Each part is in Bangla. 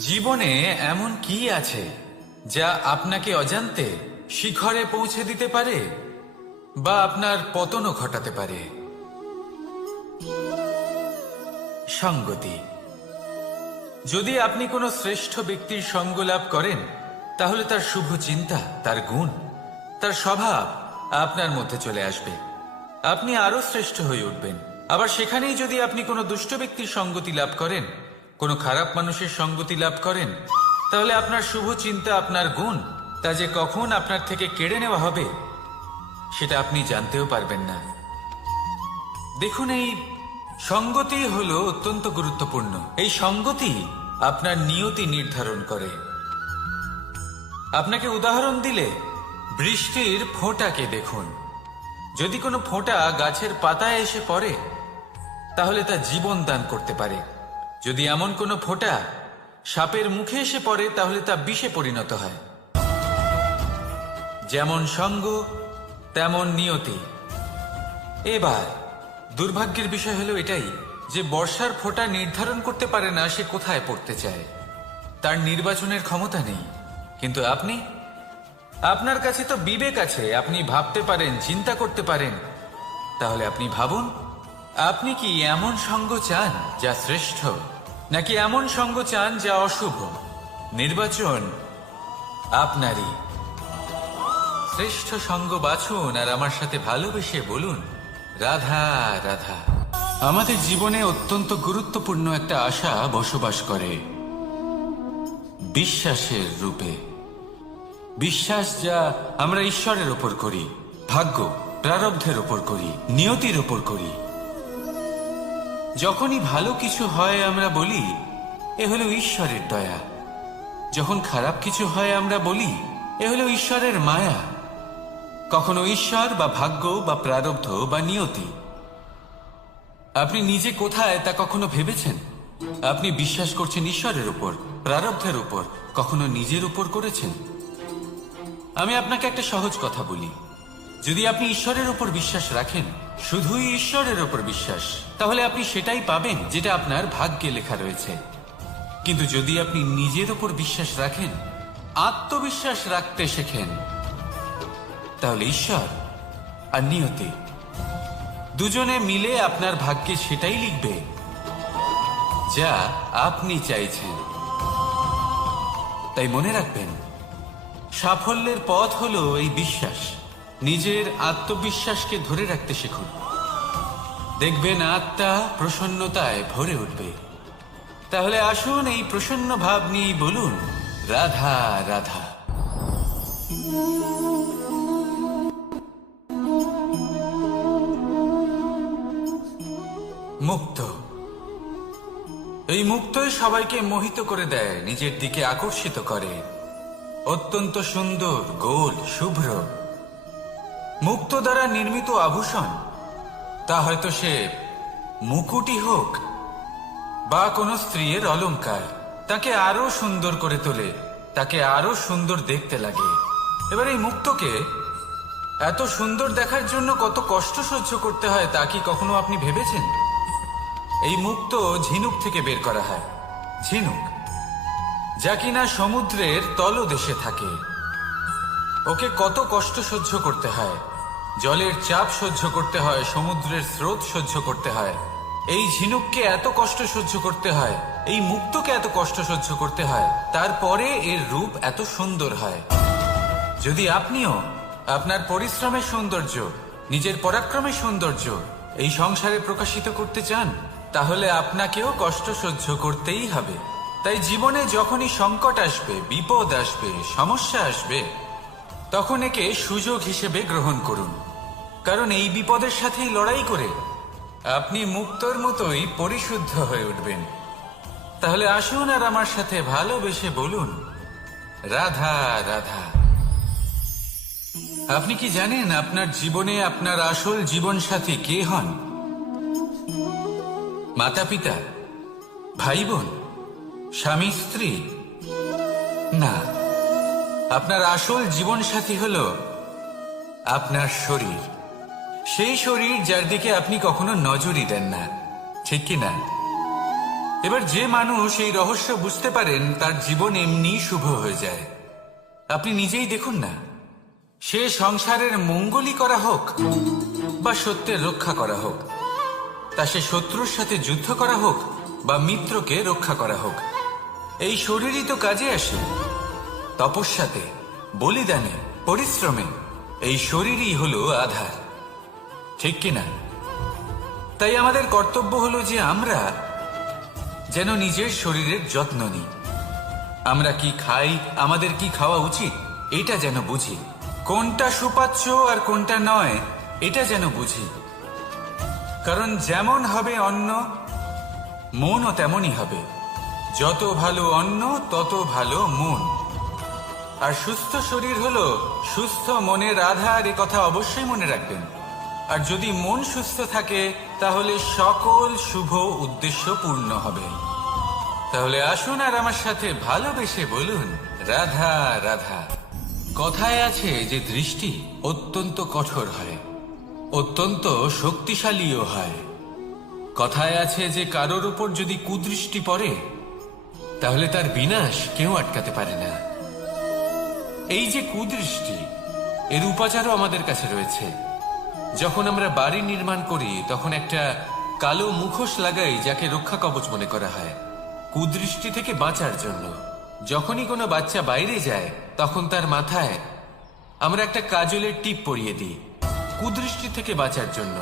জীবনে এমন কি আছে যা আপনাকে অজান্তে শিখরে পৌঁছে দিতে পারে বা আপনার পতনও ঘটাতে পারে? সঙ্গতি। যদি আপনি কোনো শ্রেষ্ঠ ব্যক্তির সঙ্গ লাভ করেন, তাহলে তার শুভ চিন্তা, তার গুণ, তার স্বভাব আপনার মধ্যে চলে আসবে। আপনি আরো শ্রেষ্ঠ হয়ে উঠবেন। আবার সেখানেই যদি আপনি কোনো দুষ্ট ব্যক্তির সঙ্গতি লাভ করেন, কোনো খারাপ মানুষের সঙ্গতি লাভ করেন, তাহলে আপনার শুভ চিন্তা, আপনার গুণ, তা যে কখন আপনার থেকে কেড়ে নেওয়া হবে সেটা আপনি জানতেও পারবেন না। দেখুন, এই সঙ্গতি হলো অত্যন্ত গুরুত্বপূর্ণ। এই সঙ্গতি আপনার নিয়তি নির্ধারণ করে। আপনাকে উদাহরণ দিলে, বৃষ্টির ফোঁটাকে দেখুন। যদি কোনো ফোঁটা গাছের পাতায় এসে পড়ে, তাহলে তা জীবন দান করতে পারে। যদি এমন কোনো ফোঁটা সাপের মুখে এসে পড়ে, তাহলে তা বিষে পরিণত হয়। যেমন সঙ্গ, তেমন নিয়তি। এবার দুর্ভাগ্যের বিষয় হলো এটাই যে বর্ষার ফোঁটা নির্ধারণ করতে পারে না সে কোথায় পড়তে চায়। তার নির্বাচনের ক্ষমতা নেই। কিন্তু আপনি, আপনার কাছে তো বিবেক আছে, আপনি ভাবতে পারেন, চিন্তা করতে পারেন। তাহলে আপনি ভাবুন, আপনি কি এমন সঙ্গ চান যা শ্রেষ্ঠ, নাকি এমন সঙ্গ চান যা অশুভ? নির্বাচন আপনারই। শ্রেষ্ঠ সঙ্গ বাছুন আর আমার সাথে ভালোবেসে বলুন, রাধা রাধা। আমাদের জীবনে অত্যন্ত গুরুত্বপূর্ণ একটা আশা বসবাস করে, বিশ্বাসের রূপে। বিশ্বাস যা আমরা ঈশ্বরের ওপর করি, ভাগ্য, প্রারব্ধের ওপর করি, নিয়তির ওপর করি। যখনই ভালো কিছু হয় আমরা বলি এ হলো ঈশ্বরের দয়া। যখন খারাপ কিছু হয় আমরা বলি এ হলো ঈশ্বরের মায়া। কখনো ঈশ্বর বা ভাগ্য বা প্রারব্ধ বা নিয়তি। আপনি নিজে কোথায় তা কখনো ভেবেছেন? আপনি বিশ্বাস করছেন ঈশ্বরের উপর, প্রারব্ধের উপর, কখনো নিজের উপর করেছেন? আমি আপনাকে একটা সহজ কথা বলি, যদি আপনি ঈশ্বরের উপর বিশ্বাস রাখেন, শুধুই ঈশ্বরের উপর বিশ্বাস, তাহলে আপনি সেটাই পাবেন যেটা আপনার ভাগ্যে লেখা রয়েছে। কিন্তু যদি আপনি নিজের উপর বিশ্বাস রাখেন, আত্মবিশ্বাস রাখতে শেখেন, তাহলে ঈশ্বর আর নিয়তি দুজনে মিলে আপনার ভাগ্যে সেটাই লিখবে যা আপনি চাইছেন। তাই মনে রাখবেন, সাফল্যের পথ হলো এই বিশ্বাস। নিজের আত্মবিশ্বাসকে ধরে রাখতে শিখুন। দেখবেন আত্মা প্রসন্নতায় ভরে উঠবে। তাহলে আসুন এই প্রসন্ন ভাব নিয়ে বলুন, রাধা রাধা। মুক্ত। এই মুক্তই সবাইকে মোহিত করে দেয়, নিজের দিকে আকর্ষিত করে। অত্যন্ত সুন্দর, গোল, শুভ্র। মুক্ত দ্বারা নির্মিত আভূষণ, তা হয়তো সে মুকুটই হোক বা কোনো স্ত্রীর অলংকার, তাকে আরো সুন্দর করে তোলে, তাকে আরো সুন্দর দেখতে লাগে। এবার এই মুক্তকে এত সুন্দর দেখার জন্য কত কষ্ট সহ্য করতে হয় তা কি কখনো আপনি ভেবেছেন? এই মুক্ত ঝিনুক থেকে বের করা হয়। ঝিনুক যা কিনা সমুদ্রের তলদেশে থাকে। ওকে কত কষ্ট সহ্য করতে হয়, জলের চাপ সহ্য করতে হয়, সমুদ্রের স্রোত সহ্য করতে হয়। এই ঝিনুককে এত কষ্ট সহ্য করতে হয়, এই মুক্তকে এত কষ্ট সহ্য করতে হয়, তারপরে এর রূপ এত সুন্দর হয়। যদি আপনিও আপনার পরিশ্রমের সৌন্দর্য, নিজের পরাক্রমের সৌন্দর্য এই সংসারে প্রকাশিত করতে চান, তাহলে আপনাকেও কষ্ট সহ্য করতেই হবে। তাই জীবনে যখনই সংকট আসবে, বিপদ আসবে, সমস্যা আসবে, তখন একে সুযোগ হিসেবে গ্রহণ করুন। কারণ এই বিপদের সাথেই লড়াই করে আপনি মুক্তর মতোই পরিশুদ্ধ হয়ে উঠবেন। তাহলে আসুন আর আমার সাথে ভালোবেসে বলুন, রাধা রাধা। আপনি কি জানেন আপনার জীবনে আপনার আসল জীবন সাথী কে হন? মাতা পিতা, ভাই বোন, স্বামী স্ত্রী? না, আপনার আসল জীবন সাথী হল আপনার শরীর। সেই শরীর যার দিকে আপনি কখনো নজরই দেন না, ঠিক কি না? এবার যে মানুষ এই রহস্য বুঝতে পারেন তার জীবন এমনি শুভ হয়ে যায়। আপনি নিজেই দেখুন না, সে সংসারের মঙ্গলই করা হোক বা সত্যের রক্ষা করা হোক, তা সে শত্রুর সাথে যুদ্ধ করা হোক বা মিত্রকে রক্ষা করা হোক, এই শরীরই তো কাজে আসে। তপস্যাতে, বলিদানে, পরিশ্রমে এই শরীরই হলো আধার, ঠিক কিনা? তাই আমাদের কর্তব্য হলো যে আমরা যেন নিজের শরীরের যত্ন নিই। আমরা কি খাই, আমাদের কি খাওয়া উচিত, এটা যেন বুঝি। কোনটা সুপাচ্য আর কোনটা নয়, এটা যেন বুঝি। কারণ যেমন হবে অন্ন, মনও তেমনই হবে। যত ভালো অন্ন তত ভালো মন। আর সুস্থ শরীর হলো সুস্থ মনের আধার, এ কথা অবশ্যই মনে রাখবেন। আর যদি মন সুস্থ থাকে তাহলে সকল শুভ উদ্দেশ্য পূর্ণ হবে। তাহলে আসুন আর আমার সাথে ভালোবেসে বলুন, রাধা রাধা। কথায় আছে যে দৃষ্টি অত্যন্ত কঠোর হয়, অত্যন্ত শক্তিশালীও হয়। কথায় আছে যে কারোর উপর যদি কুদৃষ্টি পড়ে তাহলে তার বিনাশ কেউ আটকাতে পারে না। এই যে কুদৃষ্টি, এর উপাচারও আমাদের কাছে রয়েছে। যখন আমরা বাড়ি নির্মাণ করি তখন একটা কালো মুখোশ লাগাই, যাকে রক্ষা কবচ মনে করা হয় কুদৃষ্টি থেকে বাঁচার জন্য। যখনই কোনো বাচ্চা বাইরে যায় তখন তার মাথায় আমরা একটা কাজলের টিপ পরিয়ে দিই কুদৃষ্টি থেকে বাঁচার জন্য।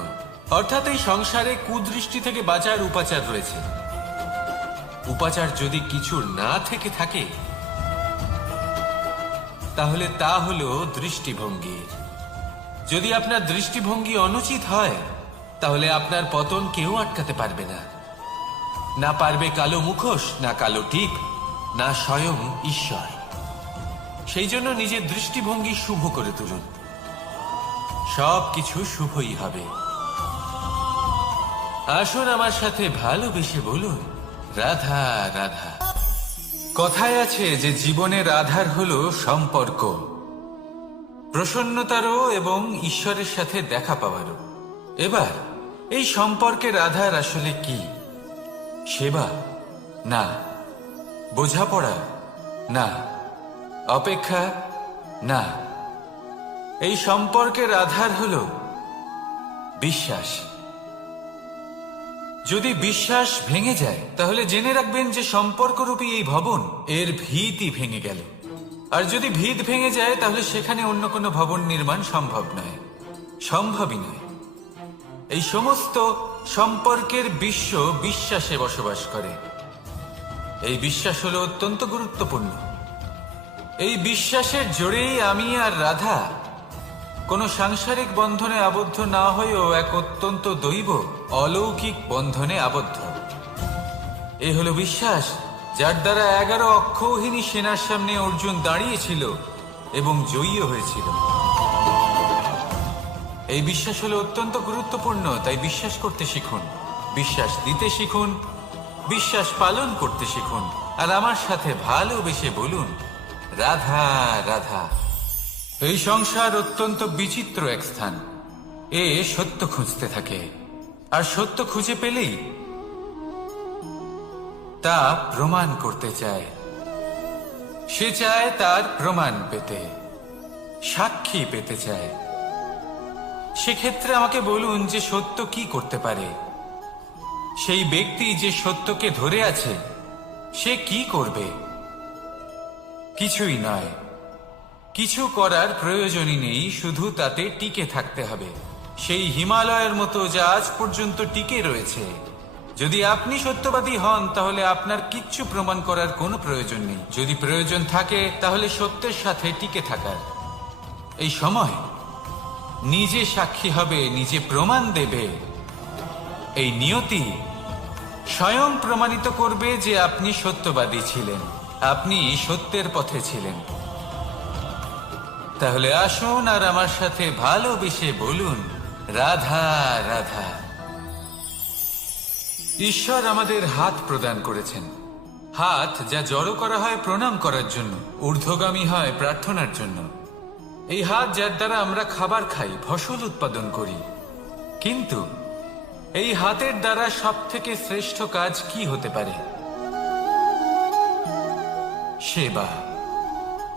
অর্থাৎ এই সংসারে কুদৃষ্টি থেকে বাঁচার উপাচার রয়েছে। উপাচার যদি কিছুর না থেকে থাকে তাহলে তা হলো দৃষ্টিভঙ্গি। যদি আপনার দৃষ্টিভঙ্গি অনুচিত হয় তাহলে আপনার পতন কেউ আটকাতে পারবে না। না পারবে কালো মুখোশ, না কালো টিপ, না স্বয়ং ঈশ্বর। সেই জন্য নিজের দৃষ্টিভঙ্গি শুভ করে তুলুন, সব কিছু শুভই হবে। আসুন আমার সাথে ভালোবেসে বলুন, রাধা রাধা। কথায় আছে যে জীবনের আধার হলো সম্পর্ক, প্রসন্নতারও এবং ঈশ্বরের সাথে দেখা পাওয়ারও। এবার এই সম্পর্কের আধার আসলে কি? সেবা? না। বোঝাপড়া? না। অপেক্ষা? না। এই সম্পর্কের আধার হলো বিশ্বাস। যদি বিশ্বাস ভেঙে যায় তাহলে জেনে রাখবেন যে সম্পর্করূপী এই ভবন, এর ভিতই ভেঙে গেল। আর যদি ভিত ভেঙে যায় তাহলে সেখানে অন্য কোনো ভবন নির্মাণ সম্ভব নয়, সম্ভবই নয়। এই সমস্ত সম্পর্কের বিশ্ব বিশ্বাসে বসবাস করে। এই বিশ্বাস হলো অত্যন্ত গুরুত্বপূর্ণ। এই বিশ্বাসের জোরেই আমি আর রাধা কোনো সাংসারিক বন্ধনে আবদ্ধ না হয়েও এক অত্যন্ত দৈব অলৌকিক বন্ধনে আবদ্ধ। এ হলো বিশ্বাস, যার দ্বারা 11 অক্ষৌহিনী সেনার সামনে অর্জুন দাঁড়িয়েছিল এবং জয়ীও হয়েছিল। এই বিশ্বাস হলো অত্যন্ত গুরুত্বপূর্ণ। তাই বিশ্বাস করতে শিখুন, বিশ্বাস দিতে শিখুন, বিশ্বাস পালন করতে শিখুন। আর আমার সাথে ভালোবেসে বলুন, রাধা রাধা। এই সংসার অত্যন্ত বিচিত্র এক স্থান। এ সত্য খুঁজতে থাকে, আর সত্য খুঁজে পেলেই তা প্রমাণ করতে চায়। সে চায় তার প্রমাণ পেতে, সাক্ষী পেতে চায়। সেক্ষেত্রে আমাকে বলুন যে সত্য কি করতে পারে? সেই ব্যক্তি যে সত্যকে ধরে আছে সে কি করবে? কিছুই নয়, কিছু করার প্রয়োজনই নেই, শুধু তাতে টিকে থাকতে হবে। সেই হিমালয়ের মতো যা আজ পর্যন্ত টিকে রয়েছে। যদি আপনি সত্যবাদী হন তাহলে আপনার কিচ্ছু প্রমাণ করার কোনো প্রয়োজন নেই। যদি প্রয়োজন থাকে তাহলে সত্যের সাথে টিকে থাকার। এই সময় নিজে সাক্ষী হবে, নিজে প্রমাণ দেবে। এই নিয়তি স্বয়ং প্রমাণিত করবে যে আপনি সত্যবাদী ছিলেন, আপনি সত্যের পথে ছিলেন। তাহলে আসুন আর আমার সাথে ভালোবেসে বলুন, রাধা রাধা। ঈশ্বর আমাদের হাত প্রদান করেছেন। হাত যা জড়ো করা হয় প্রণাম করার জন্য, ঊর্ধ্বগামী হয় প্রার্থনার জন্য। এই হাত যার দ্বারা আমরা খাবার খাই, ফসল উৎপাদন করি। কিন্তু এই হাতের দ্বারা সব থেকে শ্রেষ্ঠ কাজ কি হতে পারে? সেবা।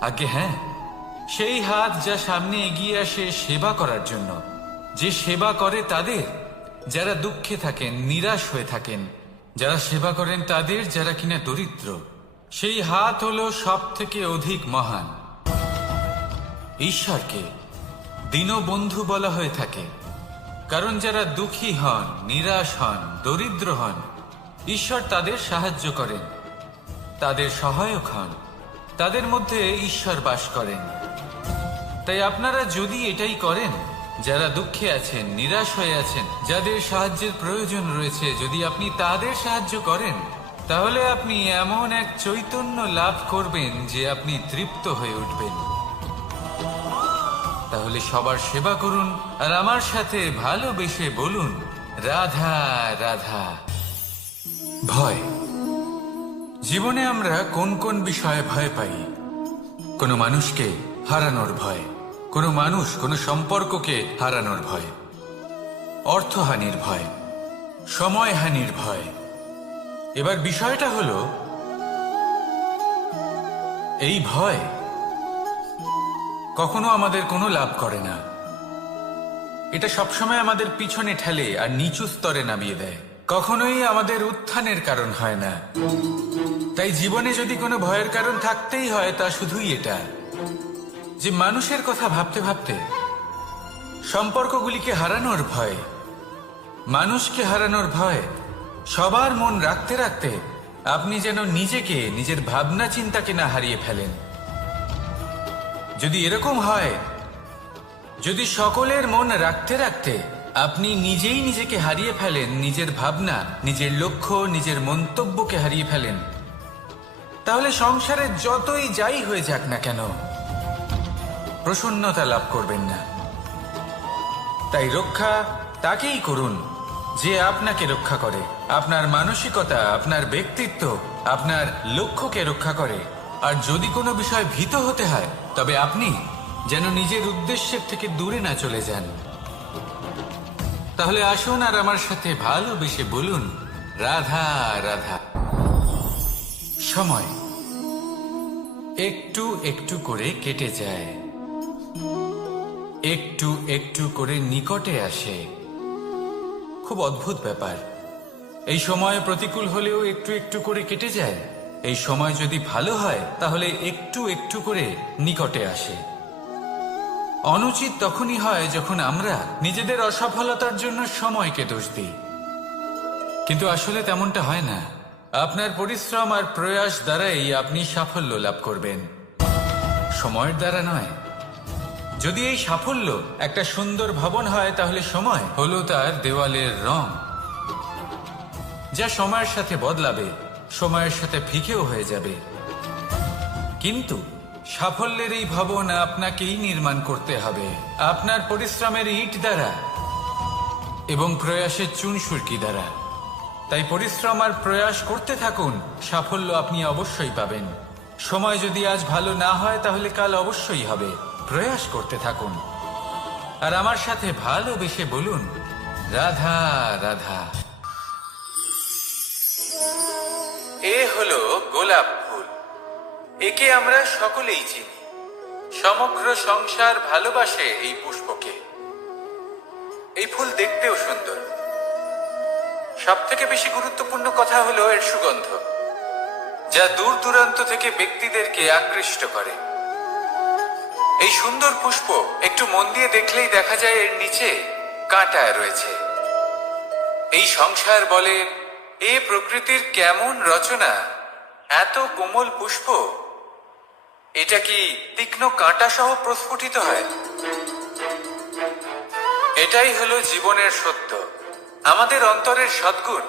আগে হ্যাঁ, সেই হাত যা সামনে এগিয়ে আসে সেবা করার জন্য, যে সেবা করে তাদের যারা দুঃখে থাকেন, নিরাশ হয়ে থাকেন, যারা সেবা করেন তাদের যারা কিনা দরিদ্র, সেই হাত হলো সব থেকে অধিক মহান। ঈশ্বরকে দীনবন্ধু বলা হয়ে থাকে, কারণ যারা দুঃখী হন, নিরাশ হন, দরিদ্র হন, ঈশ্বর তাদের সাহায্য করেন, তাদের সহায়ক হন, তাদের মধ্যে ঈশ্বর বাস করেন। তাই আপনারা যদি এটাই করেন, যারা দুঃখে আছেন, নিরাশ হয়ে আছেন, যাদের সাহায্যের প্রয়োজন রয়েছে, যদি আপনি তাদের সাহায্য করেন, তাহলে আপনি এমন এক চৈতন্য লাভ করবেন যে আপনি তৃপ্ত হয়ে উঠবেন। তাহলে সবার সেবা করুন আর আমার সাথে ভালোবেসে বলুন, রাধা রাধা। ভয়। জীবনে আমরা কোন কোন বিষয়ে ভয় পাই? কোনো মানুষকে হারানোর ভয়, কোনো মানুষ, কোনো সম্পর্ককে হারানোর ভয়, অর্থহানির ভয়, সময়হানির ভয়। এবার বিষয়টা হলো, এই ভয় কখনো আমাদের কোনো লাভ করে না। এটা সবসময় আমাদের পিছনে ঠেলে আর নিচু স্তরে নামিয়ে দেয়, কখনোই আমাদের উত্থানের কারণ হয় না। তাই জীবনে যদি কোনো ভয়ের কারণ থাকতেই হয়, তা শুধুই এটা যে মানুষের কথা ভাবতে ভাবতে, সম্পর্কগুলিকে হারানোর ভয়, মানুষকে হারানোর ভয়, সবার মন রাখতে রাখতে আপনি যেন নিজেকে, নিজের ভাবনা চিন্তাকে না হারিয়ে ফেলেন। যদি এরকম হয়, যদি সকলের মন রাখতে রাখতে আপনি নিজেই নিজেকে হারিয়ে ফেলেন, নিজের ভাবনা, নিজের লক্ষ্য, নিজের মন্তব্যকে হারিয়ে ফেলেন, তাহলে সংসারে যতই যাই হয়ে যাক না কেন, প্রসন্নতা লাভ করবেন না। তাই রক্ষা তাকেই করুন যে আপনাকে রক্ষা করে, আপনার মানসিকতা, আপনার ব্যক্তিত্ব, আপনার লক্ষ্যকে রক্ষা করে। আর যদি কোনো বিষয় ভীত হতে হয়, তবে আপনি যেন নিজের উদ্দেশ্যের থেকে দূরে না চলে যান। তাহলে আসুন আর আমার সাথে ভালোবেসে বলুন, রাধা রাধা। সময় একটু একটু করে কেটে যায়, একটু একটু করে নিকটে আসে। খুব অদ্ভুত ব্যাপার। এই সময় প্রতিকূল হলেও একটু একটু করে কেটে যায়। এই সময় যদি ভালো হয়, তাহলে একটু একটু করে নিকটে আসে। অনুচিত তখনই হয় যখন আমরা নিজেদের অসফলতার জন্য সময়কে দোষ দিই, কিন্তু আসলে তেমনটা হয় না। আপনার পরিশ্রম আর প্রয়াস দ্বারাই আপনি সাফল্য লাভ করবেন, সময়ের দ্বারা নয়। যদি এই সাফল্য একটা সুন্দর ভবন হয়, তাহলে সময় হলো তার দেওয়ালের রং, যা সময়ের সাথে বদলাবে, সময়ের সাথে ফিকেও হয়ে যাবে। কিন্তু সাফল্যের এই ভবন আপনাকেই নির্মাণ করতে হবে, আপনার পরিশ্রমের ইট দ্বারা এবং প্রয়াসের চুনসুরকি দ্বারা। তাই পরিশ্রম আর প্রয়াস করতে থাকুন, সাফল্য আপনি অবশ্যই পাবেন। সময় যদি আজ ভালো না হয়, তাহলে কাল অবশ্যই হবে। প্রয়াস করতে থাকুন আর আমার সাথে ভালোবেসে বলুন, রাধা রাধা। এ হলো গোলাপ ফুল। একে আমরা সকলেই চিনি। সমগ্র সংসার ভালোবাসে এই পুষ্পকে। এই ফুল দেখতেও সুন্দর। সব থেকে বেশি গুরুত্বপূর্ণ কথা হলো এর সুগন্ধ, যা দূর দূরান্ত থেকে ব্যক্তিদেরকে আকৃষ্ট করে। এই সুন্দর পুষ্প একটু মন দিয়ে দেখলেই দেখা যায় এর নিচে কাঁটা রয়েছে। এই সংসার বলে, এ প্রকৃতির কেমন রচনা, এত কোমল পুষ্প, এটা কি তীক্ষ্ণ কাঁটা সহ প্রস্ফুটিত হয়? এটাই হলো জীবনের সত্য। আমাদের অন্তরের সদ্গুণ,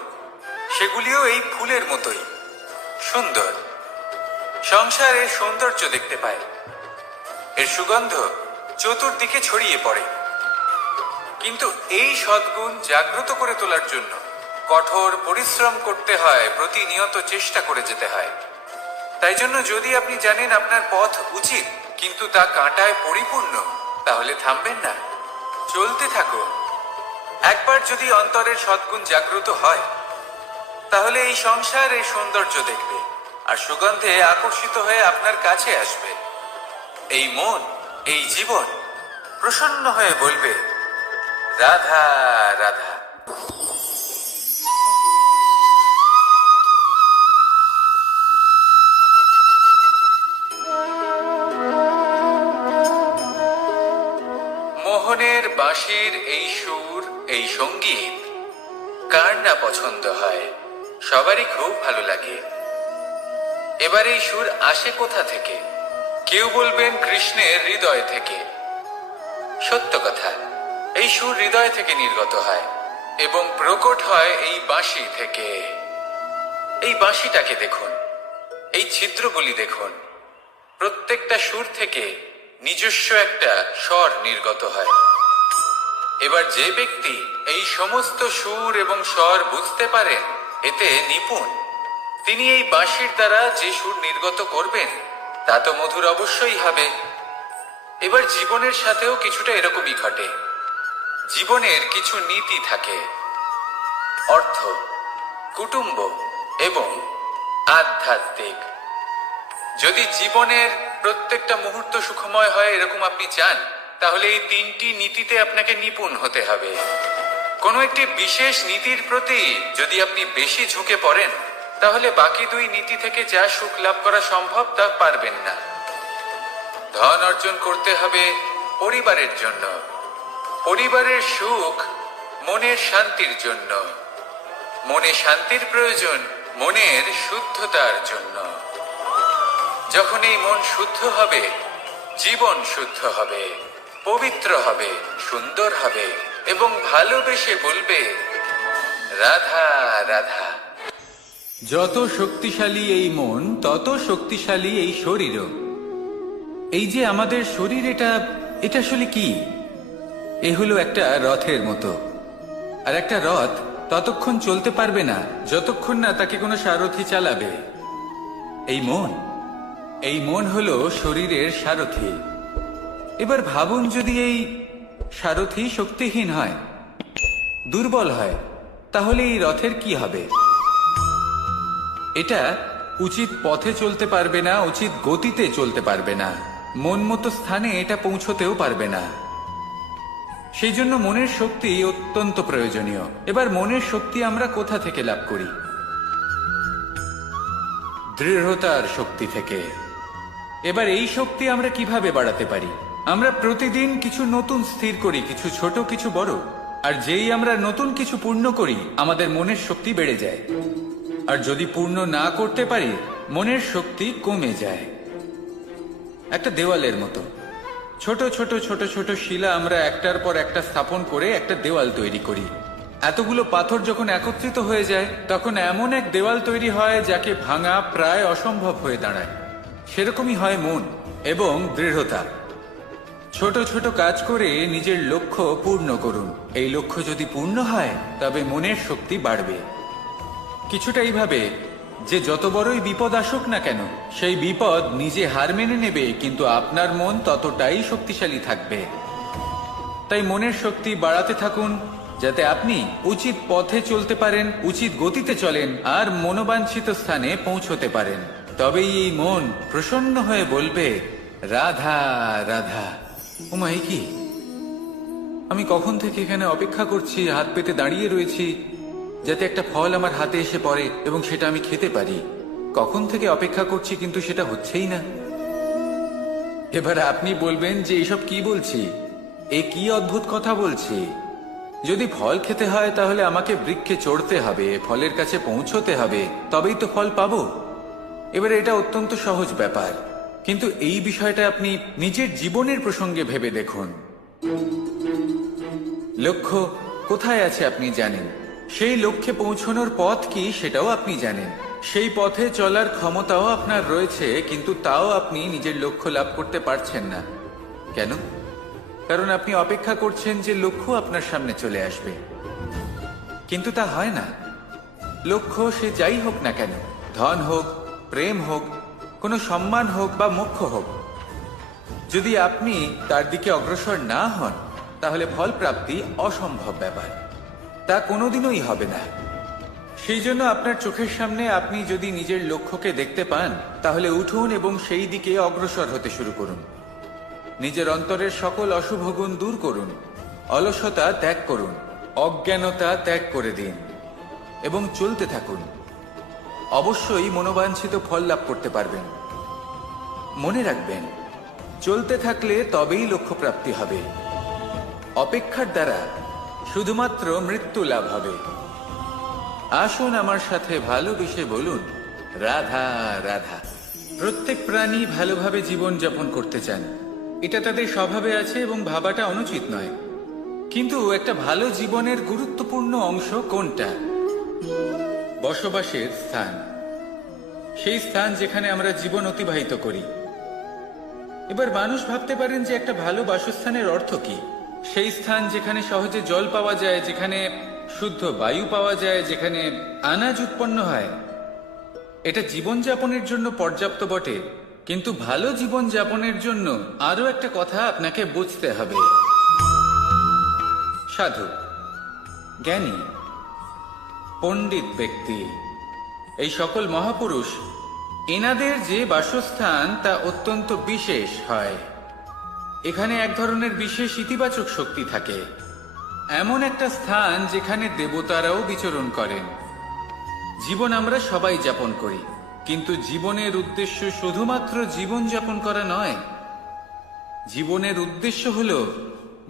সেগুলিও এই ফুলের মতোই সুন্দর। সংসারের সৌন্দর্য দেখতে পায়, এর সুগন্ধ চতুর্দিকে ছড়িয়ে পড়ে। কিন্তু এই সদ্গুণ জাগ্রত করে তোলার জন্য কঠোর পরিশ্রম করতে হয়, প্রতিনিয়ত চেষ্টা করে যেতে হয়। তাই জন্য যদি আপনি জানেন আপনার পথ উচিত, কিন্তু তা কাঁটায় পরিপূর্ণ, তাহলে থামবেন না, চলতে থাকুন। একবার যদি অন্তরের সদ্গুণ জাগ্রত হয়, তাহলে এই সংসার এই সৌন্দর্য দেখবে আর সুগন্ধে আকর্ষিত হয়ে আপনার কাছে আসবে। এই মন, এই জীবন প্রসন্ন হয়ে বলবে, রাধা রাধা। মোহনের বাঁশির এই সুর, এই সঙ্গীত কার না পছন্দ হয়? সবারই খুব ভালো লাগে। এবার এই সুর আসে কোথা থেকে? কেউ বলবেন কৃষ্ণের হৃদয় থেকে। সত্য কথা, এই সুর হৃদয় থেকে নির্গত হয় এবং প্রকট হয় এই বাঁশি থেকে। এই বাঁশিটাকে দেখুন, এই ছিদ্রগুলি দেখুন। প্রত্যেকটা সুর থেকে নিজস্ব একটা স্বর নির্গত হয়। এবার যে ব্যক্তি এই সমস্ত সুর এবং স্বর বুঝতে পারেন, এতে নিপুণ, তিনি এই বাঁশির দ্বারা যে সুর নির্গত করবেন তা তো মধুর অবশ্যই হবে। এবার জীবনের সাথেও কিছুটা এরকমই ঘটে। জীবনের কিছু নীতি থাকে, অর্থ, কুটুম্ব এবং আধ্যাত্মিক। যদি জীবনের প্রত্যেকটা মুহূর্ত সুখময় হয় এরকম আপনি চান, তাহলে এই তিনটি নীতিতে আপনাকে নিপুণ হতে হবে। কোনো একটি বিশেষ নীতির প্রতি যদি আপনি বেশি ঝুঁকে পড়েন, তাহলে বাকি দুই নীতি থেকে যা সুখ লাভ করা সম্ভব তা পারবেন না। ধন অর্জন করতে হবে পরিবারের জন্য, পরিবারের সুখ মনের শান্তির জন্য, মনে শান্তির প্রয়োজন মনের শুদ্ধতার জন্য। যখন এই মন শুদ্ধ হবে, জীবন শুদ্ধ হবে, পবিত্র হবে, সুন্দর হবে এবং ভালোবেসে বলবে, রাধা রাধা। যত শক্তিশালী এই মন, তত শক্তিশালী এই শরীরও। এই যে আমাদের শরীর, এটা আসলে কি? এ হলো একটা রথের মতো। আর একটা রথ ততক্ষণ চলতে পারবে না যতক্ষণ না তাকে কোনো সারথি চালাবে। এই মন হলো শরীরের সারথি। এবার ভাবুন, যদি এই সারথি শক্তিহীন হয়, দুর্বল হয়, তাহলে এই রথের কি হবে? এটা উচিত পথে চলতে পারবে না, উচিত গতিতে চলতে পারবে না, মন মতো স্থানে এটা পৌঁছতেও পারবে না। সেই জন্য মনের শক্তি অত্যন্ত প্রয়োজনীয়। এবার মনের শক্তি আমরা কোথা থেকে লাভ করি? দৃঢ়তার শক্তি থেকে। এবার এই শক্তি আমরা কিভাবে বাড়াতে পারি? আমরা প্রতিদিন কিছু নতুন স্থির করি, কিছু ছোট কিছু বড়। আর যেই আমরা নতুন কিছু পূর্ণ করি, আমাদের মনের শক্তি বেড়ে যায়। আর যদি পূর্ণ না করতে পারি, মনের শক্তি কমে যায়। একটা দেওয়ালের মতো ছোট ছোট ছোট ছোট শিলা আমরা একটার পর একটা স্থাপন করে একটা দেওয়াল তৈরি করি। এতগুলো পাথর যখন একত্রিত হয়ে যায়, তখন এমন এক দেওয়াল তৈরি হয় যাকে ভাঙা প্রায় অসম্ভব হয়ে দাঁড়ায়। সেরকমই হয় মন এবং দৃঢ়তা। ছোট ছোট কাজ করে নিজের লক্ষ্য পূর্ণ করুন। এই লক্ষ্য যদি পূর্ণ হয়, তবে মনের শক্তি বাড়বে। কিছুটা এইভাবে যে যত বড়ই বিপদ আসুক না কেন, সেই বিপদ নিজে হার মেনে নেবে, কিন্তু আপনার মন ততটাই শক্তিশালী থাকবে। তাই মনের শক্তি বাড়াতে থাকুন, যাতে আপনি উচিত পথে চলতে পারেন, উচিত গতিতে চলেন আর মনোবাঞ্ছিত স্থানে পৌঁছতে পারেন। তবেই এই মন প্রসন্ন হয়ে বলবে, রাধা রাধা। ওমাই কি, আমি কখন থেকে এখানে অপেক্ষা করছি, হাত পেতে দাঁড়িয়ে রয়েছি যাতে একটা ফল আমার হাতে এসে পড়ে এবং সেটা আমি খেতে পারি। কখন থেকে অপেক্ষা করছি, কিন্তু সেটা হচ্ছেই না। এবার আপনি বলবেন যে এসব কি বলছি, এ কি অদ্ভুত কথা বলছি। যদি ফল খেতে হয় তাহলে আমাকে বৃক্ষে চড়তে হবে, ফলের কাছে পৌঁছতে হবে, তবেই তো ফল পাবো। এবারে এটা অত্যন্ত সহজ ব্যাপার, কিন্তু এই বিষয়টা আপনি নিজের জীবনের প্রসঙ্গে ভেবে দেখুন। লক্ষ্য কোথায় আছে আপনি জানেন, সেই লক্ষ্যে পৌঁছানোর পথ কি সেটাও আপনি জানেন, সেই পথে চলার ক্ষমতাও আপনার রয়েছে, কিন্তু তাও আপনি নিজের লক্ষ্য লাভ করতে পারছেন না। কেন? কারণ আপনি অপেক্ষা করছেন যে লক্ষ্য আপনার সামনে চলে আসবে, কিন্তু তা হয় না। লক্ষ্য সে যাই হোক না কেন, ধন হোক, প্রেম হোক, কোনো সম্মান হোক বা মোক্ষ হোক, যদি আপনি তার দিকে অগ্রসর না হন, তাহলে ফল প্রাপ্তি অসম্ভব ব্যাপার। তা কোনোদিনই হবে না। সেই জন্য আপনার চোখের সামনে আপনি যদি নিজের লক্ষ্যকে দেখতে পান, তাহলে উঠুন এবং সেই দিকে অগ্রসর হতে শুরু করুন। নিজের অন্তরের সকল অশুভ গুণ দূর করুন, অলসতা ত্যাগ করুন, অজ্ঞানতা ত্যাগ করে দিন এবং চলতে থাকুন। অবশ্যই মনোবাঞ্ছিত ফল লাভ করতে পারবেন। মনে রাখবেন, চলতে থাকলে তবেই লক্ষ্য প্রাপ্তি হবে। অপেক্ষার দ্বারা শুধুমাত্র মৃত্যু লাভ হবে। আসুন আমার সাথে ভালোবেসে বলুন, রাধা রাধা। প্রত্যেক প্রাণী ভালোভাবে জীবন যাপন করতে চান, এটা তাদের স্বভাবে আছে এবং ভাবাটা অনুচিত নয়। কিন্তু একটা ভালো জীবনের গুরুত্বপূর্ণ অংশ কোনটা? বসবাসের স্থান, সেই স্থান যেখানে আমরা জীবন অতিবাহিত করি। এবার মানুষ ভাবতে পারেন যে একটা ভালো বাসস্থানের অর্থ কি? সেই স্থান যেখানে সহজে জল পাওয়া যায়, যেখানে শুদ্ধ বায়ু পাওয়া যায়, যেখানে আনাজ উৎপন্ন হয়। এটা জীবনযাপনের জন্য পর্যাপ্ত বটে, কিন্তু ভালো জীবন যাপনের জন্য আরো একটা কথা আপনাকে বুঝতে হবে। সাধু, জ্ঞানী, পণ্ডিত ব্যক্তি, এই সকল মহাপুরুষ, এনাদের যে বাসস্থান তা অত্যন্ত বিশেষ হয়। এখানে এক ধরনের বিশেষ ইতিবাচক শক্তি থাকে, এমন একটা স্থান যেখানে দেবতারাও বিচরণ করেন। জীবন আমরা সবাই যাপন করি, কিন্তু জীবনের উদ্দেশ্য শুধুমাত্র জীবন যাপন করা নয়। জীবনের উদ্দেশ্য হল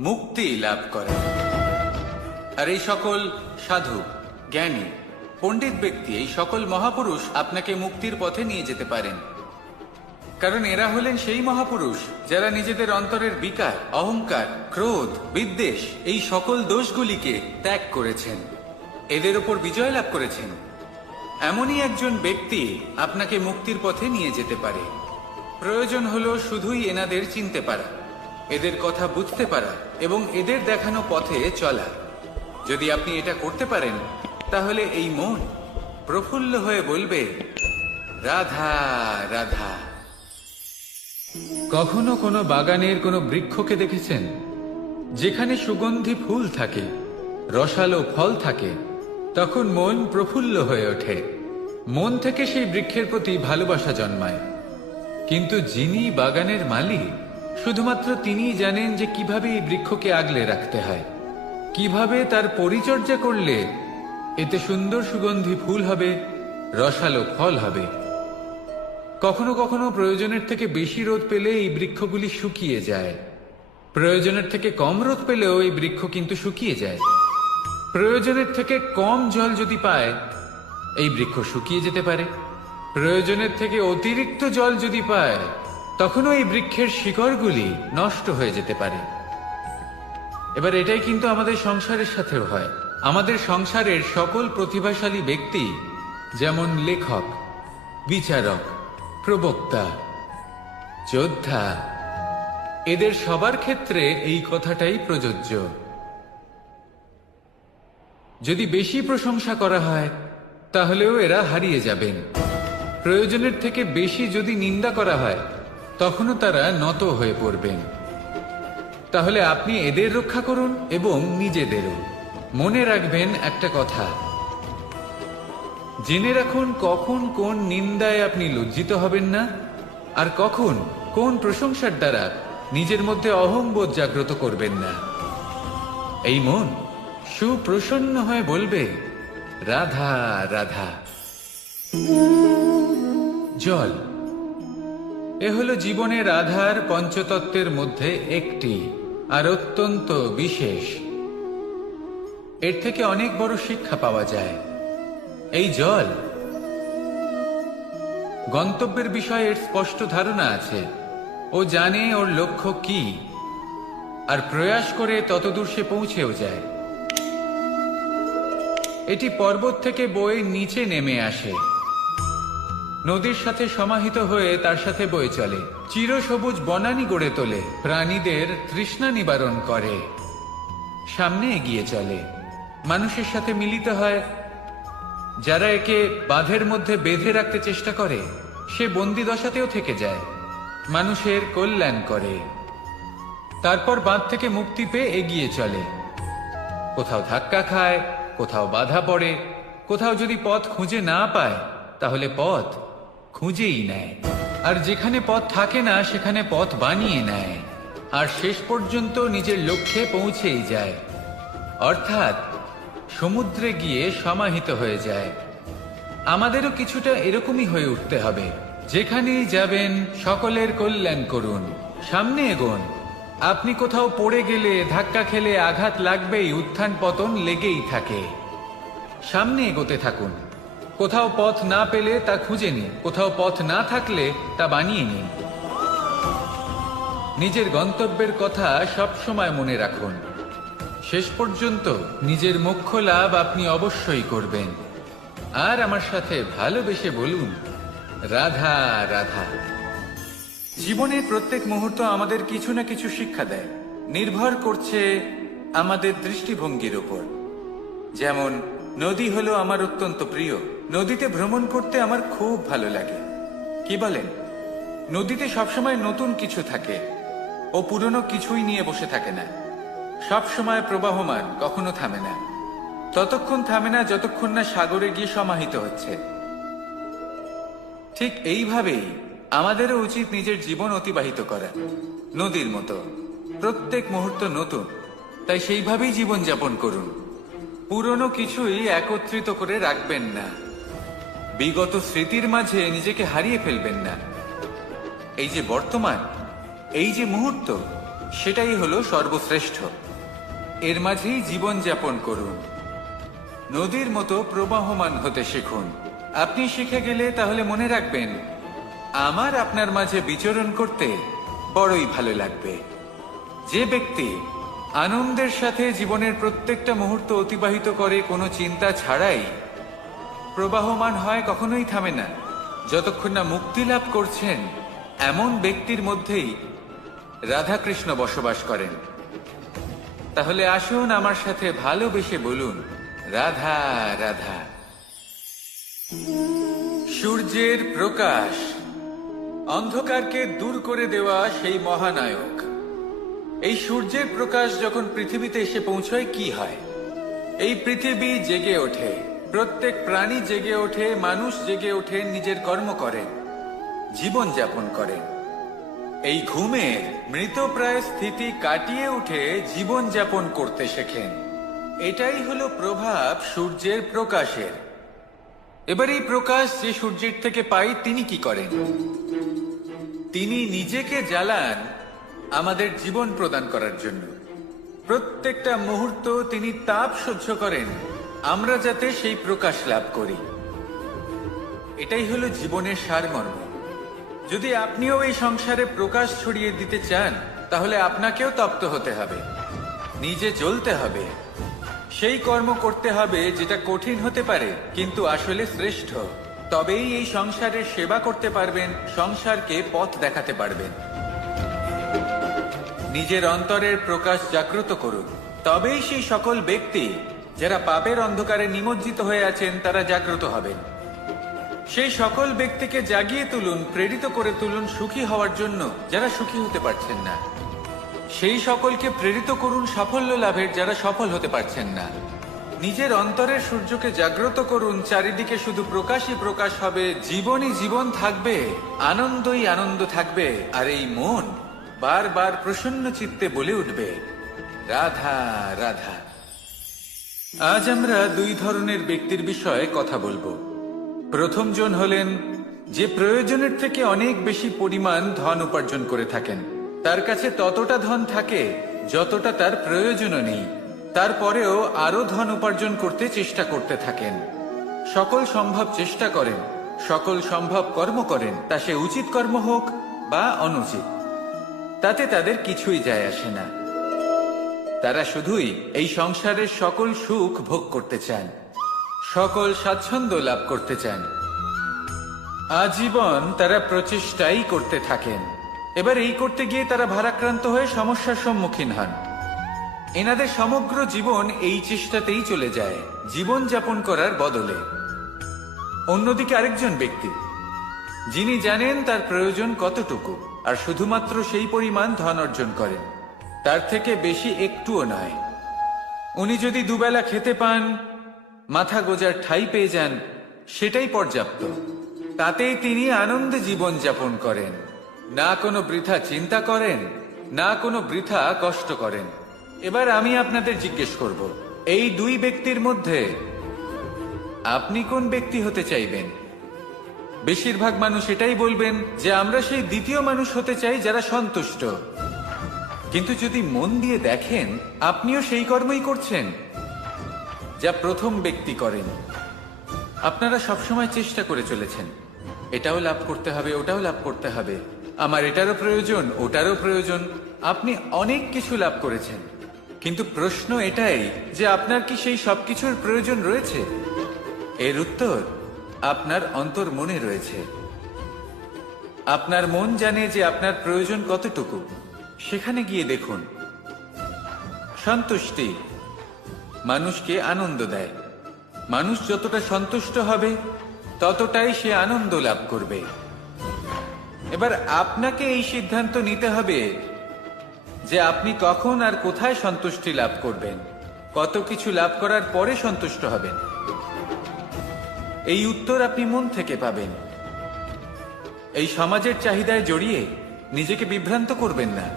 মুক্তি লাভ করা। আর এই সকল সাধু, জ্ঞানী, পণ্ডিত ব্যক্তি, এই সকল মহাপুরুষ আপনাকে মুক্তির পথে নিয়ে যেতে পারেন। কারণ এরা হলেন সেই মহাপুরুষ যারা নিজেদের অন্তরের বিকার, অহংকার, ক্রোধ, বিদ্বেষ, এই সকল দোষগুলিকে ত্যাগ করেছেন, এদের উপর বিজয় লাভ করেছেন। এমনই একজন ব্যক্তি আপনাকে মুক্তির পথে নিয়ে যেতে পারে। প্রয়োজন হলো শুধুই এনাদের চিনতে পারা, এদের কথা বুঝতে পারা এবং এদের দেখানো পথে চলা। যদি আপনি এটা করতে পারেন, তাহলে এই মন প্রফুল্ল হয়ে বলবে, রাধা রাধা। কখনো কোনো বাগানের কোনো বৃক্ষকে দেখেছেন যেখানে সুগন্ধি ফুল থাকে, রসালো ফল থাকে? তখন মন প্রফুল্ল হয়ে ওঠে, মন থেকে সেই বৃক্ষের প্রতি ভালোবাসা জন্মায়। কিন্তু যিনি বাগানের মালিক, শুধুমাত্র তিনিই জানেন যে কিভাবে এই বৃক্ষকে আগলে রাখতে হয়, কিভাবে তার পরিচর্যা করলে এতে সুন্দর সুগন্ধি ফুল হবে, রসালো ফল হবে। কখনো কখনো প্রয়োজনের থেকে বেশি রোদ পেলে এই বৃক্ষগুলি শুকিয়ে যায়, প্রয়োজনের থেকে কম রোদ পেলেও এই বৃক্ষ কিন্তু শুকিয়ে যায়। প্রয়োজনের থেকে কম জল যদি পায়, এই বৃক্ষ শুকিয়ে যেতে পারে। প্রয়োজনের থেকে অতিরিক্ত জল যদি পায়, তখনও এই বৃক্ষের শিকড়গুলি নষ্ট হয়ে যেতে পারে। এবার এটাই কিন্তু আমাদের সংসারের সাথেও হয়। আমাদের সংসারের সকল প্রতিভাশালী ব্যক্তি, যেমন লেখক, বিচারক, প্রবক্তা, যোদ্ধা, এদের সবার ক্ষেত্রে এই কথাটাই প্রযোজ্য। যদি বেশি প্রশংসা করা হয়, তাহলেও এরা হারিয়ে যাবেন। প্রয়োজনের থেকে বেশি যদি নিন্দা করা হয়, তখনও তারা নত হয়ে পড়বেন। তাহলে আপনি এদের রক্ষা করুন এবং নিজেদেরও। মনে রাখবেন একটা কথা, জেনে রাখুন কখন কোন নিন্দায় আপনি লজ্জিত হবেন না, আর কখন কোন প্রশংসার দ্বারা নিজের মধ্যে অহংবোধ জাগ্রত করবেন না। এই মন সুপ্রসন্ন হয়ে বলবে, রাধা রাধা। জল, এ হলো জীবনের আধার পঞ্চতত্ত্বের মধ্যে একটি, আর অত্যন্ত বিশেষ। এর থেকে অনেক বড় শিক্ষা পাওয়া যায়। এই জল, গন্তব্যের বিষয়ে এর স্পষ্ট ধারণা আছে। ও জানে ওর লক্ষ্য কি, আর প্রয়াস করে ততদূর সে পৌঁছেও যায়। এটি পর্বত থেকে বয়ে নিচে নেমে আসে, নদীর সাথে সমাহিত হয়ে তার সাথে বয়ে চলে, চিরসবুজ বনানী গড়ে তোলে, প্রাণীদের তৃষ্ণা নিবারণ করে, সামনে এগিয়ে চলে, মানুষের সাথে মিলিত হয়। যারা একে বাঁধের মধ্যে বেঁধে রাখতে চেষ্টা করে, সে বন্দি দশাতেও থেকে যায়, মানুষের কল্যাণ করে। তারপর বাঁধ থেকে মুক্তি পেয়ে এগিয়ে চলে, কোথাও ধাক্কা খায়, কোথাও বাধা পড়ে, কোথাও যদি পথ খুঁজে না পায় তাহলে পথ খুঁজেই নেয়, আর যেখানে পথ থাকে না সেখানে পথ বানিয়ে নেয়, আর শেষ পর্যন্ত নিজের লক্ষ্যে পৌঁছেই যায়, অর্থাৎ সমুদ্রে গিয়ে সমাহিত হয়ে যায়। আমাদেরও কিছুটা এরকমই হয়ে উঠতে হবে। যেখানেই যাবেন সকলের কল্যাণ করুন, সামনে এগোন। আপনি কোথাও পড়ে গেলে, ধাক্কা খেলে আঘাত লাগবেই, উত্থান পতন লেগেই থাকে। সামনে এগোতে থাকুন। কোথাও পথ না পেলে তা খুঁজে নিন, কোথাও পথ না থাকলে তা বানিয়ে নিন। নিজের গন্তব্যের কথা সব সময় মনে রাখুন। শেষ পর্যন্ত নিজের মোক্ষ লাভ আপনি অবশ্যই করবেন। আর আমার সাথে ভালোবেসে বলুন, রাধা রাধা। জীবনের প্রত্যেক মুহূর্ত আমাদের কিছু না কিছু শিক্ষা দেয়, নির্ভর করছে আমাদের দৃষ্টিভঙ্গির উপর। যেমন নদী হলো আমার অত্যন্ত প্রিয়। নদীতে ভ্রমণ করতে আমার খুব ভালো লাগে। কি বলেন? নদীতে সবসময় নতুন কিছু থাকে, ও পুরনো কিছুই নিয়ে বসে থাকে না। সব সময় প্রবাহমান, কখনো থামে না। ততক্ষণ থামে না যতক্ষণ না সাগরে গিয়ে সমাহিত হচ্ছে। ঠিক এইভাবেই আমাদেরও উচিত নিজের জীবন অতিবাহিত করা, নদীর মতো। প্রত্যেক মুহূর্ত নতুন, তাই সেইভাবেই জীবন যাপন করুন। পুরনো কিছুই একত্রিত করে রাখবেন না, বিগত স্মৃতির মাঝে নিজেকে হারিয়ে ফেলবেন না। এই যে বর্তমান, এই যে মুহূর্ত, সেটাই হলো সর্বশ্রেষ্ঠ। এর মাঝেই জীবন যাপন করুন। নদীর মতো প্রবাহমান হতে শিখুন। আপনি শিখে গেলে তাহলে মনে রাখবেন, আমার আপনার মাঝে বিচরণ করতে বড়ই ভালো লাগবে। যে ব্যক্তি আনন্দের সাথে জীবনের প্রত্যেকটা মুহূর্ত অতিবাহিত করে কোনো চিন্তা ছাড়াই, প্রবাহমান হয়, কখনোই থামে না, যতক্ষণ না মুক্তি লাভ করছেন, এমন ব্যক্তির মধ্যেই রাধাকৃষ্ণ বসবাস করেন। তাহলে আসুন আমার সাথে ভালোবেসে বলুন, রাধা রাধা। সূর্যের প্রকাশ অন্ধকারকে দূর করে দেওয়া সেই মহানায়ক। এই সূর্যের প্রকাশ যখন পৃথিবীতে এসে পৌঁছয়, কি হয়? এই পৃথিবী জেগে ওঠে, প্রত্যেক প্রাণী জেগে ওঠে, মানুষ জেগে ওঠে, নিজের কর্ম করেন, জীবন যাপন করেন। এই ঘুমের মৃতপ্রায় স্থিতি কাটিয়ে উঠে জীবন যাপন করতে শেখেন। এটাই হলো প্রভাব সূর্যের প্রকাশের। এবার এই প্রকাশ যে সূর্যের থেকে পাই, তিনি কি করেন? তিনি নিজেকে জ্বালান আমাদের জীবন প্রদান করার জন্য। প্রত্যেকটা মুহূর্ত তিনি তাপ সহ্য করেন, আমরা যাতে সেই প্রকাশ লাভ করি। এটাই হলো জীবনের সারমর্ম। যদি আপনিও এই সংসারে প্রকাশ ছড়িয়ে দিতে চান, তাহলে আপনাকেও তপ্ত হতে হবে, নিজে জ্বলতে হবে, সেই কর্ম করতে হবে যেটা কঠিন হতে পারে কিন্তু আসলে শ্রেষ্ঠ। তবেই এই সংসারের সেবা করতে পারবেন, সংসারকে পথ দেখাতে পারবেন। নিজের অন্তরের প্রকাশ জাগ্রত করুন, তবেই সেই সকল ব্যক্তি যারা পাপের অন্ধকারে নিমজ্জিত হয়ে আছেন, তারা জাগ্রত হবেন। সেই সকল ব্যক্তিকে জাগিয়ে তুলুন, প্রেরিত করে তুলুন সুখী হওয়ার জন্য, যারা সুখী হতে পারছেন না। সেই সকলকে প্রেরিত করুন সাফল্য লাভের, যারা সফল হতে পারছেন না। নিজের অন্তরের সূর্যকে জাগ্রত করুন, চারিদিকে শুধু প্রকাশই প্রকাশ হবে, জীবনই জীবন থাকবে, আনন্দই আনন্দ থাকবে, আর এই মন বারবার প্রসন্ন চিত্তে বলে উঠবে, রাধা রাধা। আজ আমরা দুই ধরনের ব্যক্তির বিষয়ে কথা বলবো। প্রথম জন হলেন যে প্রয়োজনের থেকে অনেক বেশি পরিমাণ ধন উপার্জন করে থাকেন। তার কাছে ততটা ধন থাকে যতটা তার প্রয়োজনও নেই, তারপরেও আরো ধন উপার্জন করতে চেষ্টা করতে থাকেন। সকল সম্ভব চেষ্টা করেন, সকল সম্ভব কর্ম করেন, তা সে উচিত কর্ম হোক বা অনুচিত, তাতে তাদের কিছুই যায় আসে না। তারা শুধুই এই সংসারের সকল সুখ ভোগ করতে চান, সকল স্বাচ্ছন্দ্য লাভ করতে চান। আজীবন তারা প্রচেষ্টাই করতে থাকেন। এবার এই করতে গিয়ে তারা ভারাক্রান্ত হয়ে সমস্যার সম্মুখীন হন। এনাদের সমগ্র জীবন এই চেষ্টাতেই চলে যায়, জীবন যাপন করার বদলে। অন্যদিকে আরেকজন ব্যক্তি, যিনি জানেন তার প্রয়োজন কতটুকু, আর শুধুমাত্র সেই পরিমাণ ধন অর্জন করেন, তার থেকে বেশি একটুও নয়। উনি যদি দুবেলা খেতে পান, মাথা গোজার ঠাঁই পেয়ে যান, সেটাই পর্যাপ্ত। তাতেই তিনি আনন্দে জীবন যাপন করেন, না কোনো বৃথা চিন্তা করেন, না কোনো বৃথা কষ্ট করেন। এবার আমি আপনাদের জিজ্ঞেস করব, এই দুই ব্যক্তির মধ্যে আপনি কোন ব্যক্তি হতে চাইবেন? বেশিরভাগ মানুষ এটাই বলবেন যে আমরা সেই দ্বিতীয় মানুষ হতে চাই যারা সন্তুষ্ট। কিন্তু যদি মন দিয়ে দেখেন, আপনিও সেই কর্মই করছেন যা প্রথম ব্যক্তি করেন। আপনারা সবসময় চেষ্টা করে চলেছেন, এটাও লাভ করতে হবে, ওটাও লাভ করতে হবে, আমার এটারও প্রয়োজন, ওটারও প্রয়োজন। আপনি অনেক কিছু লাভ করেছেন, কিন্তু প্রশ্ন এটাই যে আপনার কি সেই সবকিছুর প্রয়োজন রয়েছে? এর উত্তর আপনার অন্তর্মনে রয়েছে। আপনার মন জানে যে আপনার প্রয়োজন কতটুকু। সেখানে গিয়ে দেখুন। সন্তুষ্টি মানুষকে আনন্দ দেয়। মানুষ যতটা সন্তুষ্ট হবে ততটাই সে আনন্দ লাভ করবে। এবার আপনাকে এই সিদ্ধান্ত নিতে হবে যে আপনি কখন আর কোথায় সন্তুষ্টি লাভ করবেন, কত কিছু লাভ করার পরে সন্তুষ্ট হবেন। এই উত্তর আপনি মন থেকে পাবেন। এই সমাজের চাহিদায় জড়িয়ে নিজেকে বিভ্রান্ত করবেন না।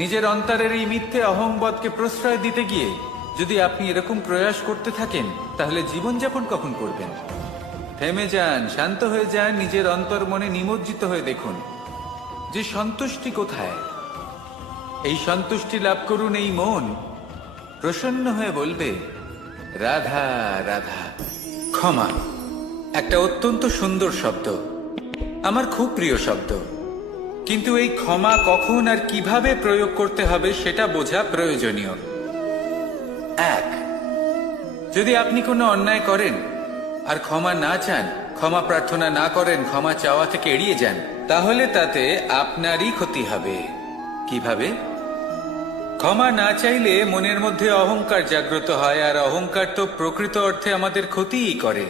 নিজের অন্তরের এই মিথ্যে অহংবোধকে প্রশ্রয় দিতে গিয়ে যদি আপনি এরকম প্রয়াস করতে থাকেন, তাহলে জীবনযাপন কখন করবেন? থেমে যান, শান্ত হয়ে যান, নিজের অন্তর মনে নিমজ্জিত হয়ে দেখুন যে সন্তুষ্টি কোথায়। এই সন্তুষ্টি লাভ করুন। এই মন প্রসন্ন হয়ে বলবে, রাধা রাধা। ক্ষমা একটা অত্যন্ত সুন্দর শব্দ, আমার খুব প্রিয় শব্দ, কিন্তু এই ক্ষমা কখন আর কিভাবে প্রয়োগ করতে হবে সেটা বোঝা প্রয়োজনীয়। এক, যদি আপনি কোনো অন্যায় করেন আর ক্ষমা না চান, ক্ষমা প্রার্থনা না করেন, ক্ষমা চাওয়া থেকে এড়িয়ে যান, তাহলে তাতে আপনারই ক্ষতি হবে। কিভাবে? ক্ষমা না চাইলে মনের মধ্যে অহংকার জাগ্রত হয়, আর অহংকার তো প্রকৃত অর্থে আমাদের ক্ষতিই করে।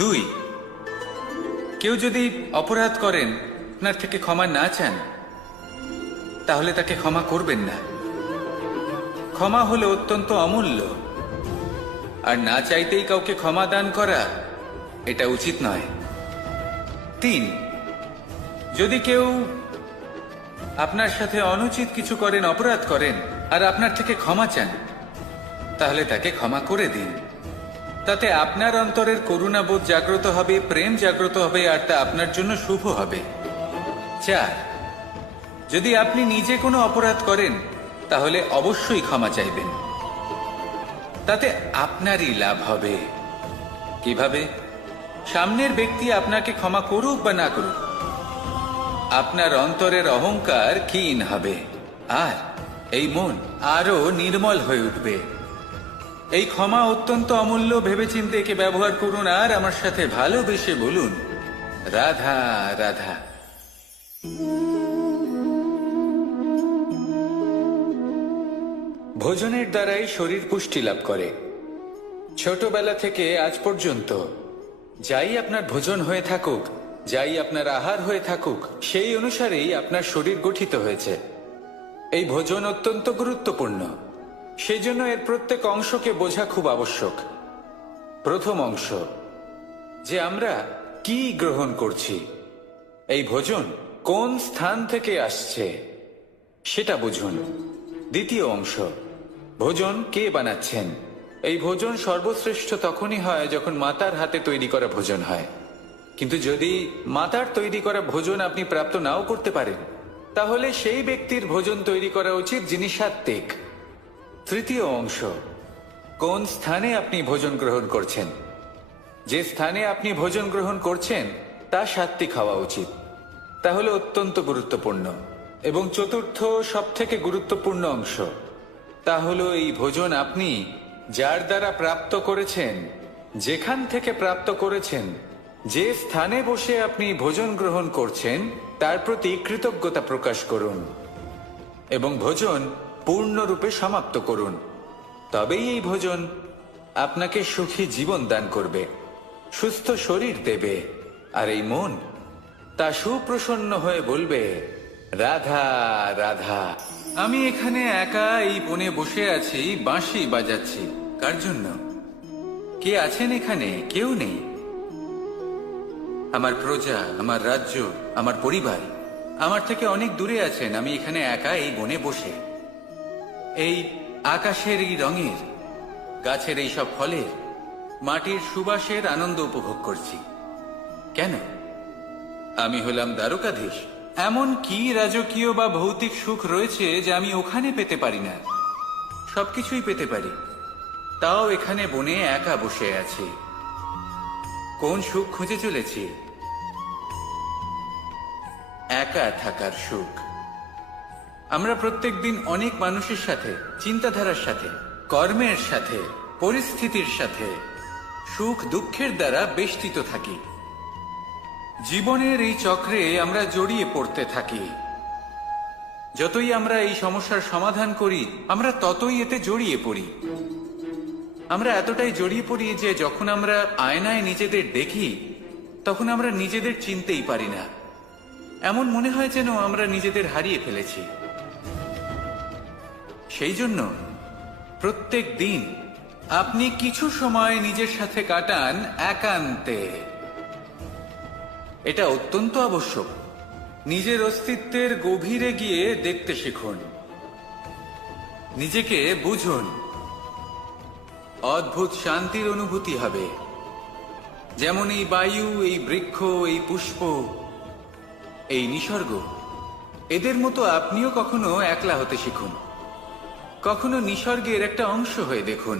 দুই, কেউ যদি অপরাধ করেন, আপনার থেকে ক্ষমা না চান, তাহলে তাকে ক্ষমা করবেন না। ক্ষমা হলো অত্যন্ত অমূল্য, আর না চাইতেই কাউকে ক্ষমা দান করা এটা উচিত নয়। তিন, যদি কেউ আপনার সাথে অনুচিত কিছু করেন, অপরাধ করেন, আর আপনার থেকে ক্ষমা চান, তাহলে তাকে ক্ষমা করে দিন। তাতে আপনার অন্তরের করুণাবোধ জাগ্রত হবে, প্রেম জাগ্রত হবে, আর তা আপনার জন্য শুভ হবে। চার, যদি আপনি নিজে কোনো অপরাধ করেন, তাহলে অবশ্যই ক্ষমা চাইবেন। তাতে আপনারই লাভ হবে। কিভাবে? সামনের ব্যক্তি আপনাকে ক্ষমা করুক বা না করুক, আপনার অন্তরের অহংকার ক্ষীণ হবে, আর এই মন আরো নির্মল হয়ে উঠবে। এই ক্ষমা অত্যন্ত অমূল্য। ভেবেচিন্তে একে ব্যবহার করুন, আর আমার সাথে ভালোবেসে বলুন, রাধা রাধা। ভোজনের দ্বারাই শরীর পুষ্টি লাভ করে। ছোটবেলা থেকে আজ পর্যন্ত যাই আপনার ভোজন হয়ে থাকুক, যাই আপনার আহার হয়ে থাকুক, সেই অনুসারেই আপনার শরীর গঠিত হয়েছে। এই ভোজন অত্যন্ত গুরুত্বপূর্ণ, সেই জন্য এর প্রত্যেক অংশকে বোঝা খুব আবশ্যক। প্রথম অংশ, যে আমরা কি গ্রহণ করছি, এই ভোজন কোন স্থান থেকে আসছে সেটা বুঝুন। দ্বিতীয় অংশ, ভোজন কে বানাচ্ছেন। এই ভোজন সর্বশ্রেষ্ঠ তখনই হয় যখন মাতার হাতে তৈরি করা ভোজন হয়। কিন্তু যদি মাতার তৈরি করা ভোজন আপনি প্রাপ্ত নাও করতে পারেন, তাহলে সেই ব্যক্তির ভোজন তৈরি করা উচিত যিনি সাত্ত্বিক। তৃতীয় অংশ, কোন স্থানে আপনি ভোজন গ্রহণ করছেন। যে স্থানে আপনি ভোজন গ্রহণ করছেন তা সাত্ত্বিক হওয়া উচিত। তাহলে অত্যন্ত গুরুত্বপূর্ণ। এবং চতুর্থ সবথেকে গুরুত্বপূর্ণ অংশ, তা হলো এই ভোজন আপনি যার দ্বারা প্রাপ্ত করেছেন, যেখান থেকে প্রাপ্ত করেছেন, যে স্থানে বসে আপনি ভোজন গ্রহণ করছেন তার প্রতি কৃতজ্ঞতা প্রকাশ করুন এবং ভোজন পূর্ণরূপে সমাপ্ত করুন। তবেই এই ভোজন আপনাকে সুখী জীবন দান করবে, সুস্থ শরীর দেবে, আর এই মন তা সুপ্রসন্ন হয়ে বলবে, রাধা রাধা। আমি এখানে একা এই বনে বসে আছি, বাঁশি বাজাচ্ছি, কার জন্য? কে আছেন এখানে? কেউ নেই। আমার প্রজা, আমার রাজ্য, আমার পরিবার আমার থেকে অনেক দূরে আছেন। আমি এখানে একা এই বনে বসে এই আকাশের এই রঙের, গাছের এই সব ফলের, মাটির সুবাসের আনন্দ উপভোগ করছি। কেন? আমি হলাম দ্বারকাধীশ। এমন কি রাজকীয় বা ভৌতিক সুখ রয়েছে যে আমি ওখানে পেতে পারি না? সবকিছুই পেতে পারি, তাও এখানে বনে একা বসে আছি। কোন সুখ খুঁজে চলেছি? একা থাকার সুখ। আমরা প্রত্যেকদিন অনেক মানুষের সাথে, চিন্তাধারার সাথে, কর্মের সাথে, পরিস্থিতির সাথে, সুখ দুঃখের দ্বারা বেষ্টিত থাকি। জীবনের এই চক্রে আমরা জড়িয়ে পড়তে থাকি। যতই আমরা এই সমস্যার সমাধান করি, আমরা ততই এতে জড়িয়ে পড়ি। আমরা এতটাই জড়িয়ে পড়ি যে যখন আমরা আয়নায় নিজেদের দেখি, তখন আমরা নিজেদের চিনতেই পারি না। এমন মনে হয় যেন আমরা নিজেদের হারিয়ে ফেলেছি। সেই জন্য প্রত্যেক দিন আপনি কিছু সময় নিজের সাথে কাটান একান্তে। এটা অত্যন্ত আবশ্যক। নিজের অস্তিত্বের গভীরে গিয়ে দেখতে শিখুন, নিজেকে বুঝুন। অদ্ভুত শান্তির অনুভূতি হবে। যেমন এই বায়ু, এই বৃক্ষ, এই পুষ্প, এই নিসর্গ, এদের মতো আপনিও কখনো একলা হতে শিখুন। কখনো নিসর্গের একটা অংশ হয়ে দেখুন।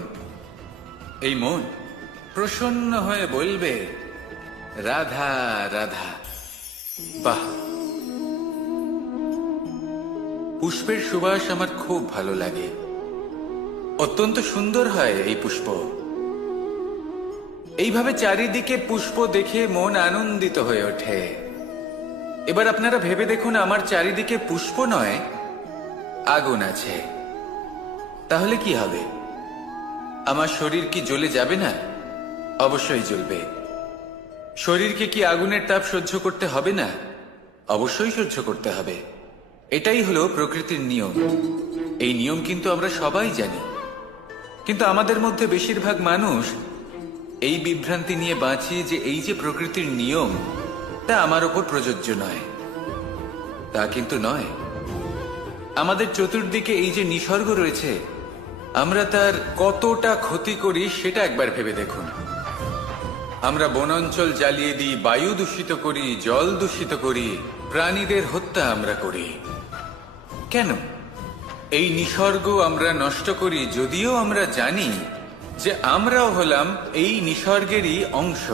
এই মন প্রসন্ন হয়ে বলবে, রাধা রাধা। বাহ! পুষ্পের সুবাস আমার খুব ভালো লাগে। অত্যন্ত সুন্দর হয় এই পুষ্প। এইভাবে চারিদিকে পুষ্প দেখে মন আনন্দিত হয়ে ওঠে। এবার আপনারা ভেবে দেখুন, আমার চারিদিকে পুষ্প নয়, আগুন আছে। তাহলে কি হবে? আমার শরীর কি জ্বলে যাবে না? অবশ্যই জ্বলবে। শরীরকে কি আগুনের তাপ সহ্য করতে হবে না? অবশ্যই সহ্য করতে হবে। এটাই হলো প্রকৃতির নিয়ম। এই নিয়ম কিন্তু আমরা সবাই জানি, কিন্তু আমাদের মধ্যে বেশিরভাগ মানুষ এই বিভ্রান্তি নিয়ে বাঁচি যে এই যে প্রকৃতির নিয়ম, তা আমার ওপর প্রযোজ্য নয়। তা কিন্তু নয়। আমাদের চতুর্দিকে এই যে নিসর্গ রয়েছে, আমরা তার কতটা ক্ষতি করি সেটা একবার ভেবে দেখুন। আমরা বনাঞ্চল জ্বালিয়ে দিই, বায়ু দূষিত করি, জল দূষিত করি, প্রাণীদের হত্যা আমরা করি। কেন? এই নিসর্গ আমরা নষ্ট করি, যদিও আমরা জানি যে আমরাও হলাম এই নিসর্গেরই অংশ।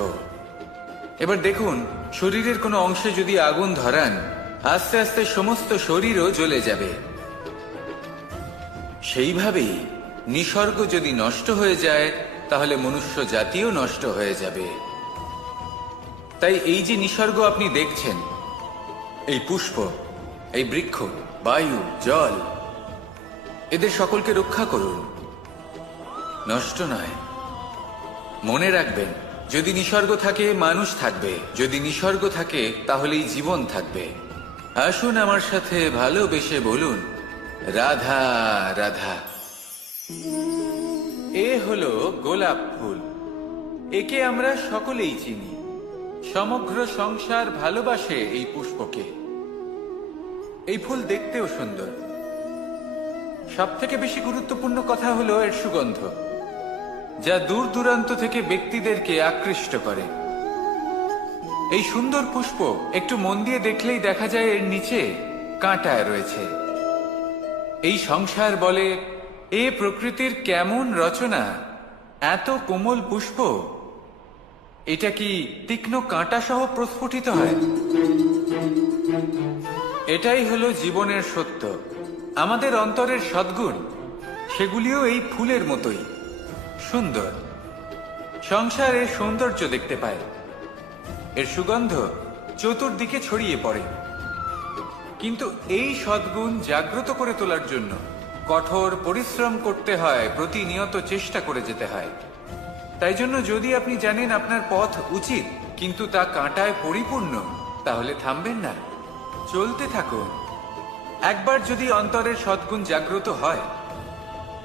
এবার দেখুন, শরীরের কোনো অংশে যদি আগুন ধরান, আস্তে আস্তে সমস্ত শরীরও জ্বলে যাবে। সেইভাবেই নিসর্গ যদি নষ্ট হয়ে যায়, তাহলে মনুষ্য জাতিও নষ্ট হয়ে যাবে। তাই এই যে নিসর্গ আপনি দেখছেন, এই পুষ্প, এই বৃক্ষ, বায়ু, জল, এদের সকলকে রক্ষা করুন, নষ্ট নয়। মনে রাখবেন, যদি নিসর্গ থাকে মানুষ থাকবে, যদি নিসর্গ থাকে তাহলেই জীবন থাকবে। আসুন আমার সাথে ভালোবেসে বলুন, রাধা রাধা। এ হলো গোলাপ ফুল। একে আমরা সকলেই চিনি। সমগ্র সংসার ভালোবাসে এই পুষ্পকে। এই ফুল দেখতেও সুন্দর। সবথেকে বেশি গুরুত্বপূর্ণ কথা হলো এর সুগন্ধ, যা দূর দূরান্ত থেকে ব্যক্তিদেরকে আকৃষ্ট করে। এই সুন্দর পুষ্প একটু মন দিয়ে দেখলেই দেখা যায় এর নিচে কাঁটা রয়েছে। এই সংসার বলে, এ প্রকৃতির কেমন রচনা, এত কোমল পুষ্প, এটা কি তীক্ষ্ণ কাঁটা সহ প্রস্ফুটিত হয়? এটাই হলো জীবনের সত্য। আমাদের অন্তরের সদ্গুণ, সেগুলিও এই ফুলের মতোই সুন্দর। সংসার এর সৌন্দর্য দেখতে পায়, এর সুগন্ধ চতুর্দিকে ছড়িয়ে পড়ে। কিন্তু এই সদ্গুণ জাগ্রত করে তোলার জন্য কঠোর পরিশ্রম করতে হয়, প্রতিনিয়ত চেষ্টা করে যেতে হয়। তাই জন্য যদি আপনি জানেন আপনার পথ উচিত, কিন্তু তা কাঁটায় পরিপূর্ণ, তাহলে থামবেন না, চলতে থাকুন। একবার যদি অন্তরের সদ্গুণ জাগ্রত হয়,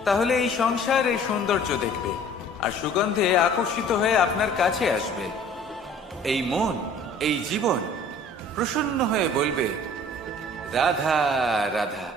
তাহলে এই সংসার এই সৌন্দর্য দেখবে আর সুগন্ধে আকর্ষিত হয়ে আপনার কাছে আসবে। এই মন, এই জীবন প্রসন্ন হয়ে বলবে রাধা রাধা।